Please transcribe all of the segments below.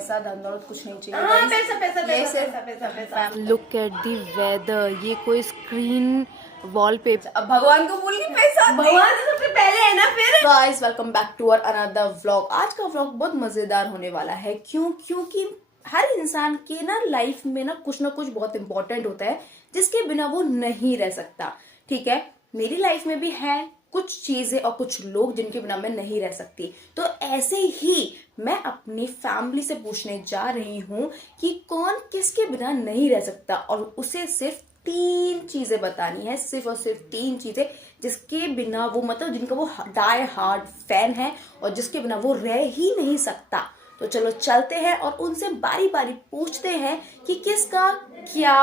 पैसा धन दौलत कुछ नहीं चाहिए। हाँ, पैसा पैसा ये पैसा सिर्फ पैसा पैसा पैसा। लुक एट द वेदर, ये कोई स्क्रीन वॉलपेपर। अब भगवान को बोल के पैसा भगवान तो सबसे पहले है ना। फिर guys welcome back to our another vlog. आज का व्लॉग बहुत मजेदार होने वाला है। क्योंकि हर इंसान के ना लाइफ में ना कुछ बहुत इंपॉर्टेंट होता है जिसके बिना वो नहीं रह सकता। ठीक है, मेरी लाइफ में भी है कुछ चीजें और कुछ लोग जिनके बिना मैं नहीं रह सकती। तो ऐसे ही मैं अपनी फैमिली से पूछने जा रही हूँ कि कौन किसके बिना नहीं रह सकता, और उसे सिर्फ 3 चीजें बतानी है, सिर्फ और सिर्फ 3 चीजें जिसके बिना वो मतलब जिनका वो डाई हार्ड फैन है और जिसके बिना वो रह ही नहीं सकता। तो चलो चलते हैं और उनसे बारी बारी पूछते हैं कि किसका क्या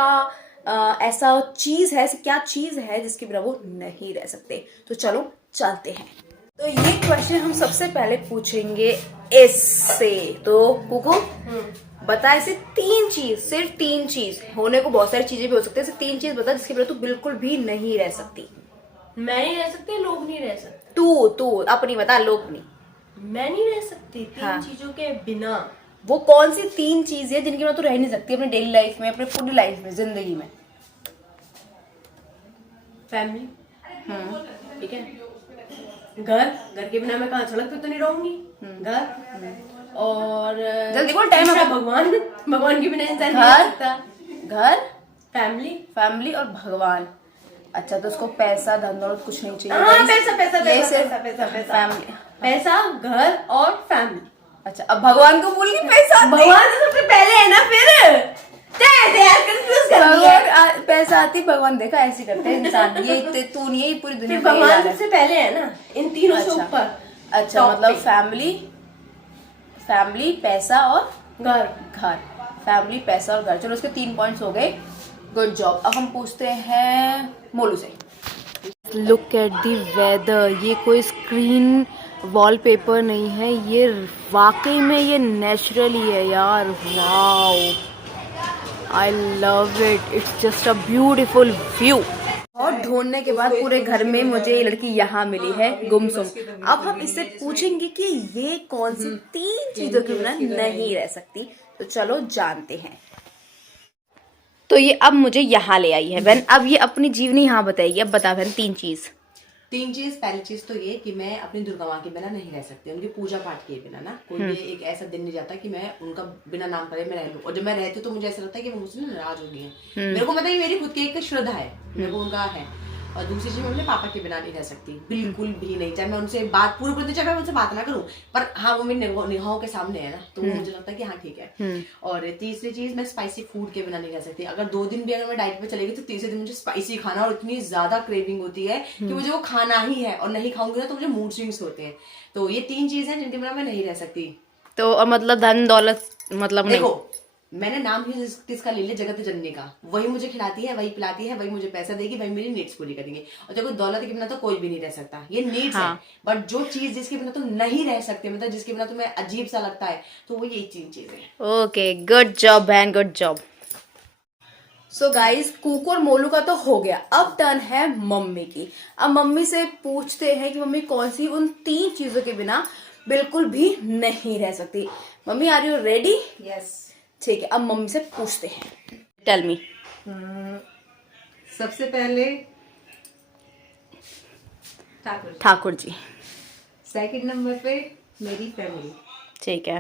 ऐसा चीज है, क्या चीज है जिसके बिना वो नहीं रह सकते। तो चलो चलते हैं। तो ये क्वेश्चन हम सबसे पहले पूछेंगे इससे। तो कुकू बता ऐसे 3 चीज, सिर्फ 3 चीज, होने को बहुत सारी चीजें भी हो सकती है, सिर्फ 3 चीज बता जिसके बिना तू बिल्कुल भी नहीं रह सकती। मैं नहीं रह सकती, लोग नहीं रह सकते। तू अपनी बता, लोग नहीं। मैं नहीं रह सकती 3 चीजों के बिना। वो कौन सी 3 चीज है जिनके बिना तू रह नहीं सकती अपनी डेली लाइफ में, अपने पूरी लाइफ में, जिंदगी में? फैमिली, ठीक है। घर के बिना मैं कहाँ सड़क पे तो नहीं रहूंगी। घर और जल्दी बोल, टाइम है। भगवान के बिना इंसान नहीं रह सकता। घर, फैमिली और भगवान। अच्छा, तो उसको पैसा धन दौलत कुछ नहीं चाहिए। हाँ, पैसा पैसा ये पैसा सिर्फ पैसा पैसा पैसा फैमिली। पैसा, घर और फैमिली। अच्छा, अब भगवान को बोल के पैसा। भगवान तो सबसे पहले है ना। फिर भगवान पैसा आती, भगवान देखा ऐसे करते हैं इंसान। ये तू नहीं है, ये पूरी दुनिया का भगवान हाल है। सबसे पहले है ना इन तीनों से अच्छा। ऊपर। अच्छा, मतलब फैमिली, पैसा और घर। फैमिली, पैसा और घर। चलो उसके 3 पॉइंट्स हो गए। Good job. अब हम पूछते हैं मोलू से। लुक एट द वेदर, ये कोई स्क्रीन वॉलपेपर नहीं है, ये वाकई में ये नेचुरली है यार। Wow, I love it, it's just a beautiful view. और ढूंढने के बाद पूरे घर में मुझे ये लड़की यहाँ मिली है गुमसुम। अब हम इससे पूछेंगे कि ये कौन सी 3 चीजों के बिना नहीं रह सकती। तो चलो जानते हैं। तो ये अब मुझे यहाँ ले आई है बहन। अब ये अपनी जीवनी यहाँ बताएगी। अब बता बहन 3 चीज। 3 चीज। पहली चीज तो ये कि मैं अपनी दुर्गा माँ के बिना नहीं रह सकती, उनकी पूजा पाठ किए बिना ना कोई भी एक ऐसा दिन नहीं जाता कि मैं उनका बिना नाम करे मैं रह लूं। और जब मैं रहती हूँ तो मुझे ऐसा लगता है कि वो मुझसे नाराज हो गई है। मेरे को मतलब ये मेरी खुद की एक श्रद्धा है, मेरे को उनका है। और दूसरी चीज, मैं अपने पापा के बिना नहीं रह सकती, बिल्कुल भी नहीं। चाहे मैं उनसे बात पूरे चाहे मैं उनसे बात ना करूं, पर हाँ वो मेरी निगाहों के सामने है ना, तो वो मुझे लगता है कि हाँ ठीक है। और तीसरी चीज, मैं स्पाइसी फूड के बिना नहीं रह सकती। अगर 2 दिन भी अगर मैं डाइट पे चलेगी तो तीसरे दिन मुझे स्पाइसी खाना, और इतनी ज्यादा क्रेविंग होती है कि मुझे वो खाना ही है, और नहीं खाऊंगी ना तो मुझे मूड स्विंग्स होते हैं। तो ये 3 चीज है जिनके बिना मैं नहीं रह सकती। तो मतलब धन दौलत मतलब नहीं। देखो, मैंने नाम ही किसका ले लिया, जगत जननी का। वही मुझे खिलाती है, वही पिलाती है, वही मुझे पैसा देगी, वही मेरी नीड्स पूरी करेंगे। और देखो, दौलत के बिना तो कोई भी नहीं रह सकता, ये नीड्स है। बट जो चीज जिसके बिना तुम नहीं रह सकते, मतलब जिसके बिना तुम्हें अजीब सा लगता है, तो वो ये 3 चीजें हैं। ओके, गुड जॉब बहन, गुड जॉब। सो गाइस, कूकू और मोलू का तो हो गया। अब टर्न है मम्मी की। अब मम्मी से पूछते हैं कि मम्मी कौन सी उन 3 चीजों के बिना बिल्कुल भी नहीं रह सकती। मम्मी, आर यू रेडी? यस। ठीक है, अब मम्मी से पूछते हैं। Tell me. सबसे पहले ठाकुर जी। सेकंड नंबर पे मेरी फैमिली। ठीक है।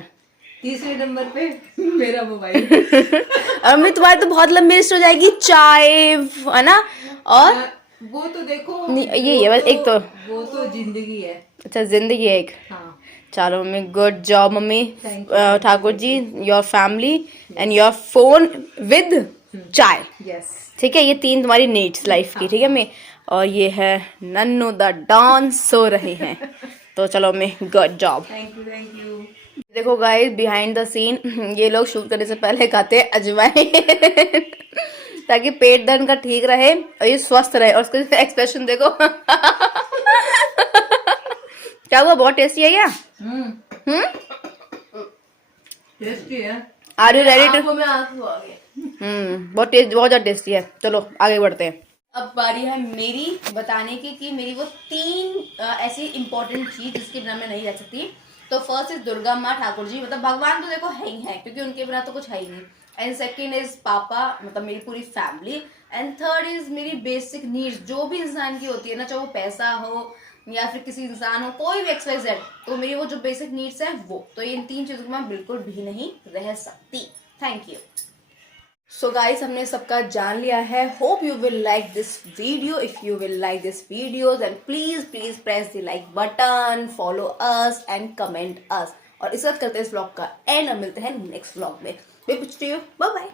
तीसरे नंबर पे मेरा मोबाइल। मम्मी, तुम्हारी तो बहुत लंबी लिस्ट हो जाएगी। चाय है ना, और वो तो देखो, ये है बस एक तो वो तो जिंदगी है। अच्छा, जिंदगी है एक। हाँ। चलो मम्मी, गुड जॉब मम्मी। Thank Thakur ji, your family and your phone with chai. Yes. ठीक है, ये 3 तुम्हारी नीड्स लाइफ की। ठीक है मम्मी। और ये है नन्नू द डॉन सो रहे हैं। तो चलो मम्मी, गुड जॉब। Thank you. देखो गाइस, बिहाइंड द सीन ये लोग शूट करने से पहले खाते हैं अजवाइन ताकि पेट दर्द का ठीक रहे और ये स्वस्थ रहे। और उसका एक्सप्रेशन देखो क्या हुआ, बहुत टेस्टी है क्या? टेस्टी है। Are you ready to? आंखों में आंसू आ गए। बहुत ज्यादा टेस्टी है। चलो आगे बढ़ते हैं। अब बारी है मेरी बताने की कि मेरी वो 3 ऐसी इंपॉर्टेंट चीज जिसके बिना मैं नहीं रह सकती। तो फर्स्ट इज दुर्गा माँ ठाकुर जी, मतलब भगवान तो देखो है ही है, क्योंकि उनके बिना तो कुछ है ही नहीं। एंड सेकंड इज पापा, मतलब मेरी पूरी फैमिली। एंड थर्ड इज मेरी बेसिक नीड्स, जो भी इंसान की होती है ना, चाहे वो पैसा हो या फिर किसी इंसान हो, कोई भी XYZ, तो मेरी वो जो बेसिक नीड्स है वो, तो इन 3 चीजों को मैं बिल्कुल भी नहीं रह सकती। Thank you. सो गाइस, हमने सबका जान लिया है। Hope you will like this video. If you will like this video then please press the like button, follow us and comment us. और इस वक्त करते हैं इस व्लॉग का एंड, और मिलते हैं नेक्स्ट व्लॉग में। Bye bye.